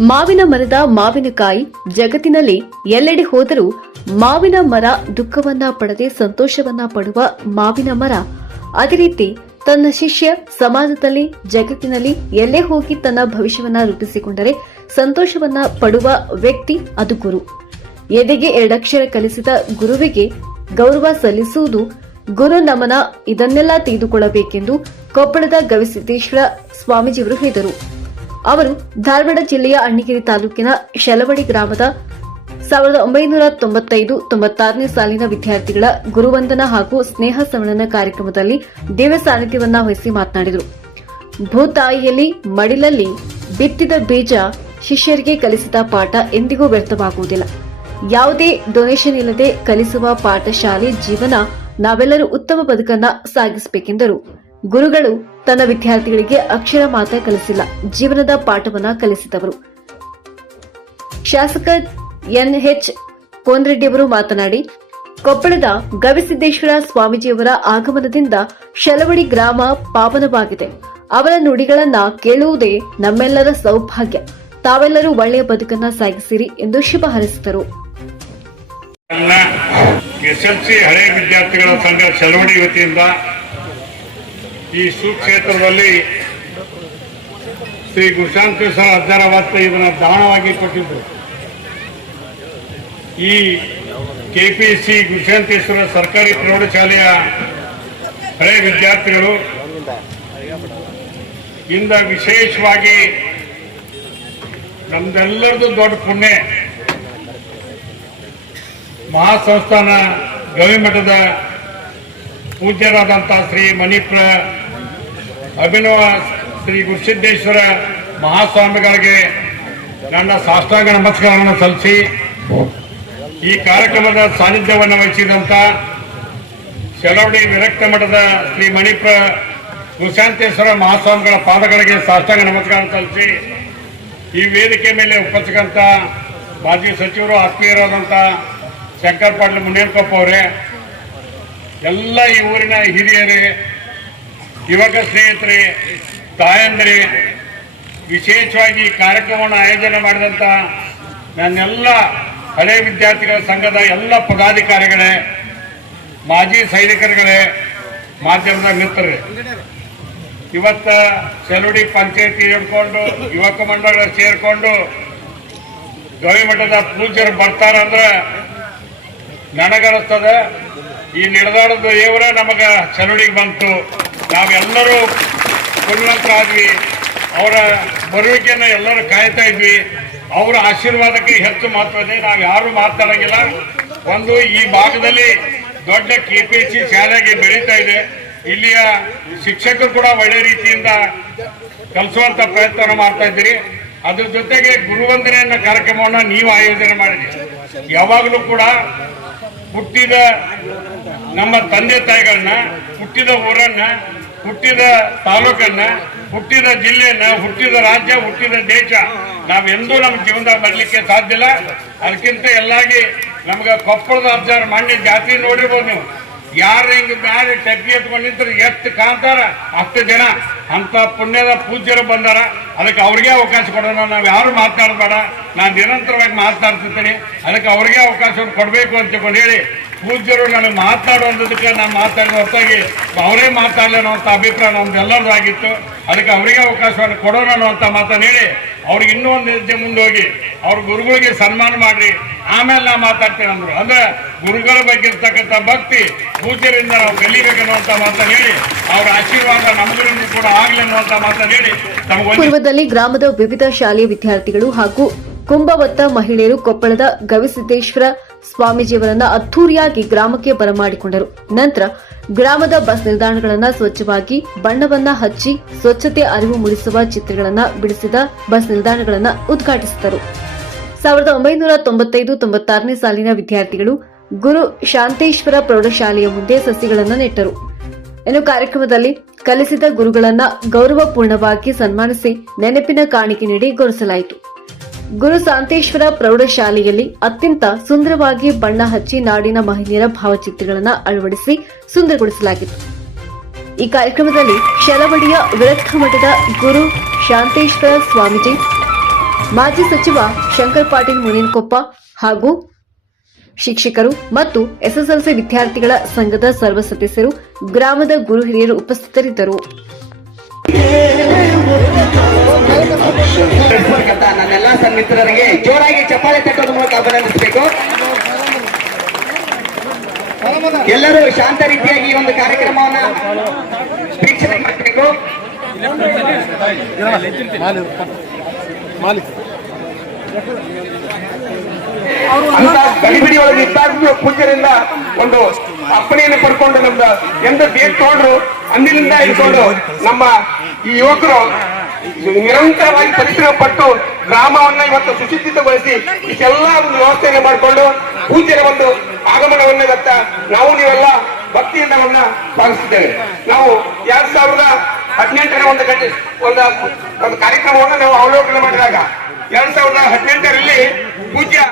ಮಾವಿನ ಮರದ ಮಾವಿನಕಾಯಿ ಜಗತ್ತಿನಲ್ಲಿ ಎಲ್ಲೆಡೆ ಹೋದರೂ ಮಾವಿನ ಮರ ದುಃಖವನ್ನ ಪಡದೆ ಸಂತೋಷವನ್ನ ಪಡುವ ಮಾವಿನ ಮರ. ಅದೇ ರೀತಿ ತನ್ನ ಶಿಷ್ಯ ಸಮಾಜದಲ್ಲಿ, ಜಗತ್ತಿನಲ್ಲಿ ಎಲ್ಲೇ ಹೋಗಿ ತನ್ನ ಭವಿಷ್ಯವನ್ನ ರೂಪಿಸಿಕೊಂಡರೆ ಸಂತೋಷವನ್ನ ಪಡುವ ವ್ಯಕ್ತಿ ಅದು ಗುರು. ಎದೆಗೆ ಎರಡಕ್ಷರ ಕಲಿಸಿದ ಗುರುವಿಗೆ ಗೌರವ ಸಲ್ಲಿಸುವುದು ಗುರು ನಮನ ಇದನ್ನೆಲ್ಲ ತೆಗೆದುಕೊಳ್ಳಬೇಕೆಂದು ಕೊಪ್ಪಳದ ಗವಿಸಿದ್ದೇಶ್ವರ ಸ್ವಾಮೀಜಿಯವರು ಹೇಳಿದರು. ಅವರು ಧಾರವಾಡ ಜಿಲ್ಲೆಯ ಅಣ್ಣಿಗಿರಿ ತಾಲೂಕಿನ ಶೆಲವಡಿ ಗ್ರಾಮದ ಸಾವಿರದ ಒಂಬೈನೂರ ತೊಂಬತ್ತೈದು ತೊಂಬತ್ತಾರನೇ ಸಾಲಿನ ವಿದ್ಯಾರ್ಥಿಗಳ ಗುರುವಂದನ ಹಾಗೂ ಸ್ನೇಹ ಸಮ್ಮೇಳನ ಕಾರ್ಯಕ್ರಮದಲ್ಲಿ ದೇವ ಸಾನ್ನಿಧ್ಯವನ್ನ ವಹಿಸಿ ಮಾತನಾಡಿದರು. ಭೂತಾಯಿಯಲ್ಲಿ ಮಡಿಲಲ್ಲಿ ಬಿತ್ತಿದ ಬೀಜ ಶಿಷ್ಯರಿಗೆ ಕಲಿಸಿದ ಪಾಠ ಎಂದಿಗೂ ವ್ಯರ್ಥವಾಗುವುದಿಲ್ಲ. ಯಾವುದೇ ಡೊನೇಷನ್ ಇಲ್ಲದೆ ಕಲಿಸುವ ಪಾಠಶಾಲೆ ಜೀವನ ನಾವೆಲ್ಲರೂ ಉತ್ತಮ ಬದುಕನ್ನ ಸಾಗಿಸಬೇಕೆಂದರು. ಗುರುಗಳು ತನ್ನ ವಿದ್ಯಾರ್ಥಿಗಳಿಗೆ ಅಕ್ಷರ ಮಾತ್ರ ಕಲಿಸಿಲ್ಲ, ಜೀವನದ ಪಾಠವನ್ನ ಕಲಿಸಿದವರು. ಶಾಸಕ ಎನ್ಎಚ್ ಕೋನ್ರೆಡ್ಡಿಯವರು ಮಾತನಾಡಿ, ಕೊಪ್ಪಳದ ಗವಿಸಿದ್ದೇಶ್ವರ ಸ್ವಾಮೀಜಿಯವರ ಆಗಮನದಿಂದ ಶಲವಡಿ ಗ್ರಾಮ ಪಾವನವಾಗಿದೆ. ಅವರ ನುಡಿಗಳನ್ನ ಕೇಳುವುದೇ ನಮ್ಮೆಲ್ಲರ ಸೌಭಾಗ್ಯ. ತಾವೆಲ್ಲರೂ ಒಳ್ಳೆಯ ಬದುಕನ್ನ ಸಾಗಿಸಿರಿ ಎಂದು ಶುಭ ಹರಿಸಿದರು. ಎಸ್ಎಲ್ಸಿ ಹಳೆಯ ವಿದ್ಯಾರ್ಥಿಗಳ ಸಂಘ ಚಳವಳಿ ವತಿಯಿಂದ ಈ ಸುಕ್ಷೇತ್ರದಲ್ಲಿ ಶ್ರೀ ಗುರುಶಾಂತೇಶ್ವರ ಹಜಾರವತ್ತ ಇದನ್ನು ದಾನವಾಗಿ ಕೊಟ್ಟಿದ್ದರು ಈ ಕೆಪಿಸಿ ಗುರುಶಾಂತೇಶ್ವರ ಸರ್ಕಾರಿ ಪ್ರೌಢಶಾಲೆಯ ಹಳೆಯ ವಿದ್ಯಾರ್ಥಿಗಳು ಇಂದ ವಿಶೇಷವಾಗಿ ನಮ್ದೆಲ್ಲರದು ದೊಡ್ಡ ಪುಣ್ಯ. ಮಹಾಸಂಸ್ಥಾನ ಗವಿಮಠದ ಪೂಜ್ಯರಾದಂಥ ಶ್ರೀ ಮಣಿಪ್ರ ಅಭಿನವ ಶ್ರೀ ಗುರುಸಿದ್ದೇಶ್ವರ ಮಹಾಸ್ವಾಮಿಗಳಿಗೆ ನನ್ನ ಸಾಷ್ಟಾಂಗ ನಮಸ್ಕಾರವನ್ನು ಸಲ್ಲಿಸಿ ಈ ಕಾರ್ಯಕ್ರಮದ ಸಾನ್ನಿಧ್ಯವನ್ನು ವಹಿಸಿದಂಥ ಚಲವಡಿ ವಿರಕ್ತ ಮಠದ ಶ್ರೀ ಮಣಿಪ್ರ ಗುರುಶಾಂತೇಶ್ವರ ಮಹಾಸ್ವಾಮಿಗಳ ಪಾದಗಳಿಗೆ ಸಾಷ್ಟಾಂಗ ನಮಸ್ಕಾರ ಸಲ್ಲಿಸಿ ಈ ವೇದಿಕೆ ಮೇಲೆ ಉಪಸ್ಥಿತ ಮಾಜಿ ಸಚಿವರು ಆತ್ಮೀಯರಾದಂಥ ಶಂಕರ್ ಪಾಟೀಲ್ ಮುನೇನಕೊಪ್ಪ ಅವರೇ, ಎಲ್ಲ ಈ ಊರಿನ ಹಿರಿಯರೇ ಯುವಕ ಸ್ನೇಹಿತರೆ, ತಾಯಂದರೆ, ವಿಶೇಷವಾಗಿ ಈ ಕಾರ್ಯಕ್ರಮವನ್ನು ಆಯೋಜನೆ ಮಾಡಿದಂಥ ನನ್ನೆಲ್ಲ ಹಳೆ ವಿದ್ಯಾರ್ಥಿಗಳ ಸಂಘದ ಎಲ್ಲ ಪದಾಧಿಕಾರಿಗಳೇ, ಮಾಜಿ ಸೈನಿಕರುಗಳೇ, ಮಾಧ್ಯಮದ ಮಿತ್ರರೇ. ಇವತ್ತ ಸೆಲುಡಿ ಪಂಚಾಯತಿ ಹಿಡ್ಕೊಂಡು, ಯುವಕ ಮಂಡಳ ಸೇರ್ಕೊಂಡು, ಗವಿಮಠದ ಪೂಜ್ಯರು ಬರ್ತಾರಂದ್ರೆ ನನಗನಿಸ್ತದ ಈ ನಡೆದಾಡದ ದೇವರ ನಮಗೆ ಚಲುಡಿಗೆ ಬಂತು. ನಾವೆಲ್ಲರೂ ಪುಣ್ಯವಂತರಾದ್ವಿ ಅವರ ಬರುವಿಕೆಯನ್ನು ಎಲ್ಲರೂ ಕಾಯ್ತಾ ಇದ್ವಿ. ಅವರ ಆಶೀರ್ವಾದಕ್ಕೆ ಹೆಚ್ಚು ಮಹತ್ವ ಇದೆ ನಾವು ಯಾರು ಮಾತಾಡಂಗಿಲ್ಲ. ಒಂದು ಈ ಭಾಗದಲ್ಲಿ ದೊಡ್ಡ ಕೆ ಪಿ ಸಿ ಶಾಲೆಗೆ ಬೆಳೀತಾ ಇದೆ. ಇಲ್ಲಿಯ ಶಿಕ್ಷಕರು ಕೂಡ ಒಳ್ಳೆ ರೀತಿಯಿಂದ ಕಲಿಸುವಂತ ಪ್ರಯತ್ನ ಮಾಡ್ತಾ ಇದ್ದೀರಿ. ಅದ್ರ ಜೊತೆಗೆ ಗುರುವಂದನೆ ಅನ್ನೋ ಕಾರ್ಯಕ್ರಮವನ್ನು ನೀವು ಆಯೋಜನೆ ಮಾಡಿದ್ರಿ ಯಾವಾಗಲೂ ಕೂಡ ಹುಟ್ಟಿದ ನಮ್ಮ ತಂದೆ ತಾಯಿಗಳನ್ನ, ಹುಟ್ಟಿದ ಊರನ್ನ, ಹುಟ್ಟಿದ ತಾಲೂಕನ್ನ, ಹುಟ್ಟಿದ ಜಿಲ್ಲೆಯನ್ನ, ಹುಟ್ಟಿದ ರಾಜ್ಯ, ಹುಟ್ಟಿದ ದೇಶ, ನಾವೆಂದೂ ನಮ್ಮ ಜೀವನದಾಗ ಬರಲಿಕ್ಕೆ ಸಾಧ್ಯ ಇಲ್ಲ. ಅದಕ್ಕಿಂತ ಎಲ್ಲಾಗಿ ನಮ್ಗೆ ಕೊಪ್ಪಳದ ಅಬ್ಜಾರ್ ಮಾಡಿ ಜಾತಿ ನೋಡಿರ್ಬೋದು ನೀವು. ಯಾರು ಹಿಂಗ ಮ್ಯಾಲೆ ಟೆಪ್ಪಿ ಎತ್ಕೊಂಡು ನಿಂತ್ರೆ ಎಷ್ಟು ಕಾಣ್ತಾರ? ಅಷ್ಟು ಜನ. ಅಂತ ಪುಣ್ಯದ ಪೂಜ್ಯರು ಬಂದಾರ. ಅದಕ್ಕೆ ಅವ್ರಿಗೆ ಅವಕಾಶ ಕೊಡೋಣ. ನಾವು ಯಾರು ಮಾತನಾಡಬೇಡ ನಾನು ನಿರಂತರವಾಗಿ ಮಾತಾಡ್ತಿರ್ತೀನಿ. ಅದಕ್ಕೆ ಅವ್ರಿಗೆ ಅವಕಾಶ ಕೊಡಬೇಕು ಅಂತ ಹೇಳಿ. ಪೂಜ್ಯರು ನನಗೆ ಮಾತನಾಡುವಂಥದಕ್ಕೆ ನಾನು ಮಾತಾಡಿದ ಹೊರತಾಗಿ ಅವರೇ ಮಾತಾಡಲಿ ಅನ್ನೋಂಥ ಅಭಿಪ್ರಾಯ ನಮ್ದೆಲ್ಲರದ್ದು ಆಗಿತ್ತು. ಅದಕ್ಕೆ ಅವರಿಗೆ ಅವಕಾಶವನ್ನು ಕೊಡೋಣ ಅನ್ನುವಂಥ ಮಾತನ್ನು ಹೇಳಿ ಅವ್ರಿಗೆ ಇನ್ನೂ ಒಂದು ಹೆಜ್ಜೆ ಮುಂದೆ ಹೋಗಿ ಅವ್ರ ಗುರುಗಳಿಗೆ ಸನ್ಮಾನ ಮಾಡ್ರಿ. ಆಮೇಲೆ ನಾ ಮಾತಾಡ್ತೇನೆ ಅಂದ್ರು. ಅಂದರೆ ಗುರುಗಳ ಬಗ್ಗೆ ಇರ್ತಕ್ಕಂಥ ಭಕ್ತಿ ಪೂಜ್ಯರಿಂದ ನಾವು ಕಲಿಬೇಕನ್ನುವಂಥ ಮಾತನ್ನು ಹೇಳಿ ಅವರ ಆಶೀರ್ವಾದ ನಮಗರಿಂದ ಕೂಡ ಆಗಲಿ ಅನ್ನುವಂಥ ಮಾತನ್ನು ಹೇಳಿ ಪೂರ್ವದಲ್ಲಿ ಗ್ರಾಮದ ವಿವಿಧ ಶಾಲೆಯ ವಿದ್ಯಾರ್ಥಿಗಳು ಹಾಗೂ ಕುಂಭವತ್ತ ಮಹಿಳೆಯರು ಕೊಪ್ಪಳದ ಗವಿಸಿದ್ದೇಶ್ವರ ಸ್ವಾಮೀಜಿಯವರನ್ನ ಅದ್ದೂರಿಯಾಗಿ ಗ್ರಾಮಕ್ಕೆ ಬರಮಾಡಿಕೊಂಡರು. ನಂತರ ಗ್ರಾಮದ ಬಸ್ ನಿಲ್ದಾಣಗಳನ್ನ ಸ್ವಚ್ಛವಾಗಿ ಬಣ್ಣವನ್ನ ಹಚ್ಚಿ ಸ್ವಚ್ಛತೆ ಅರಿವು ಮೂಡಿಸುವ ಚಿತ್ರಗಳನ್ನ ಬಿಡಿಸಿದ ಬಸ್ ನಿಲ್ದಾಣಗಳನ್ನ ಉದ್ಘಾಟಿಸಿದರು. ಸಾವಿರದ ಒಂಬೈನೂರ ತೊಂಬತ್ತೈದು ತೊಂಬತ್ತಾರನೇ ಸಾಲಿನ ವಿದ್ಯಾರ್ಥಿಗಳು ಗುರು ಶಾಂತೇಶ್ವರ ಪ್ರೌಢಶಾಲೆಯ ಮುಂದೆ ಸಸಿಗಳನ್ನು ನೆಟ್ಟರು. ಇನ್ನು ಕಾರ್ಯಕ್ರಮದಲ್ಲಿ ಕಲಿಸಿದ ಗುರುಗಳನ್ನ ಗೌರವಪೂರ್ಣವಾಗಿ ಸನ್ಮಾನಿಸಿ ನೆನಪಿನ ಕಾಣಿಕೆ ನೀಡಿ ಗೌರವಿಸಲಾಯಿತು. ಗುರು ಶಾಂತೇಶ್ವರ ಪ್ರೌಢಶಾಲೆಯಲ್ಲಿ ಅತ್ಯಂತ ಸುಂದರವಾಗಿ ಬಣ್ಣ ಹಚ್ಚಿ ನಾಡಿನ ಮಹಿಳೆಯರ ಭಾವಚಿತ್ರಗಳನ್ನು ಅಳವಡಿಸಿ ಸುಂದರಗೊಳಿಸಲಾಗಿತ್ತು. ಈ ಕಾರ್ಯಕ್ರಮದಲ್ಲಿ ಶಲವಡಿಯ ವಿರಕ್ತ ಮಠದ ಗುರು ಶಾಂತೇಶ್ವರ ಸ್ವಾಮೀಜಿ, ಮಾಜಿ ಸಚಿವ ಶಂಕರ್ ಪಾಟೀಲ್ ಮುನಿನ್ಕೊಪ್ಪ ಹಾಗೂ ಶಿಕ್ಷಕರು ಮತ್ತು ಎಸ್ಎಸ್ಎಲ್ಸಿ ವಿದ್ಯಾರ್ಥಿಗಳ ಸಂಘದ ಸರ್ವ ಸದಸ್ಯರು, ಗ್ರಾಮದ ಗುರು ಹಿರಿಯರು ಉಪಸ್ಥಿತರಿದ್ದರು. ನನ್ನೆಲ್ಲ ಸನ್ಮಿತ್ರರಿಗೆ ಜೋರಾಗಿ ಚಪ್ಪಾಳೆ ತಟ್ಟೋದ್ರ ಮೂಲಕ ಅಭಿನಂದಿಸಬೇಕು. ಎಲ್ಲರೂ ಶಾಂತ ರೀತಿಯಾಗಿ ಈ ಒಂದು ಕಾರ್ಯಕ್ರಮವನ್ನ ವೀಕ್ಷಣೆ ಮಾಡಬೇಕು. ಅಂತ ಗಡಿಬಿಡಿ ಒಳಗೆ ಇದ್ದಾಗ್ಲೂ ಪೂಜ್ಯರಿಂದ ಒಂದು ಅಪ್ಪಣೆಯನ್ನು ಪಡ್ಕೊಂಡು ನಮ್ದು ಎಂದ ಬೇಕು ತಗೊಂಡ್ರು ಅಂದಿನಿಂದ ಇಟ್ಕೊಂಡು ನಮ್ಮ ಈ ಯುವಕರು ನಿರಂತರವಾಗಿ ಪರಿಶ್ರಮ ಪಟ್ಟು ಗ್ರಾಮವನ್ನ ಇವತ್ತು ಸುಶಿಕ್ಷಿತಗೊಳಿಸಿ ಇಷ್ಟೆಲ್ಲ ಒಂದು ವ್ಯವಸ್ಥೆಯನ್ನು ಮಾಡಿಕೊಂಡು ಪೂಜೆಯ ಒಂದು ಆಗಮನವನ್ನ ಇವತ್ತ ನಾವು ನೀವೆಲ್ಲ ಭಕ್ತಿಯಿಂದ ಅವನ್ನ ಭಾವಿಸಿದ್ದೇವೆ ನಾವು ಎರಡ್ ಸಾವಿರದ ಹದಿನೆಂಟರ ಒಂದು ಗಂಟೆ ಒಂದು ಒಂದು ಕಾರ್ಯಕ್ರಮವನ್ನು ನಾವು ಅವಲೋಕನ ಮಾಡಿದಾಗ ಎರಡ್ ಸಾವಿರದ ಹದಿನೆಂಟರಲ್ಲಿ